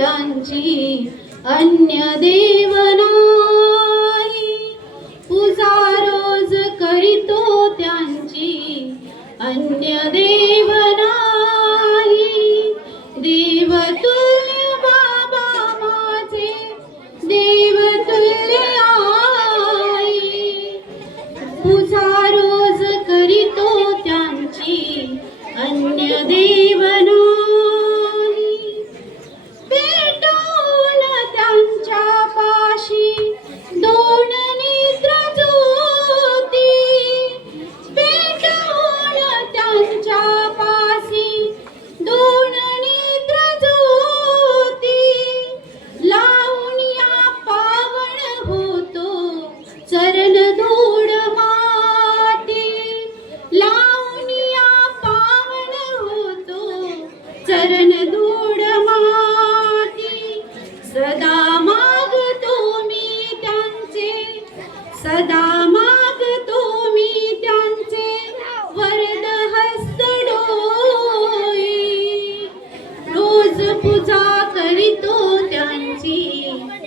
त्यांची अन्य देव नाही। पूजा रोज करीतो त्यांची अन्य देव नाही। देवतुल्य बाबा माझे देवतुल्य आई। पूजा रोज करीतो त्यांची अन्य देव नाही। भेटून त्यांच्या पाशी दोन नेत्र ज्योती। भेटून त्यांच्या पाशी दोन नेत्र ज्योती। लावून या पावन होतो चरण धूळ माती। लावून या पावन होतो चरण धूळ माती। सदा मागतो मी त्यांचे सदा मागतो मी त्यांचे वरद हस्त डोई। रोज पूजा करीतो त्यांची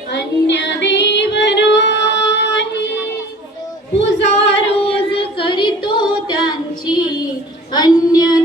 अन्य देव नाही। पूजा रोज करीतो त्यांची अन्य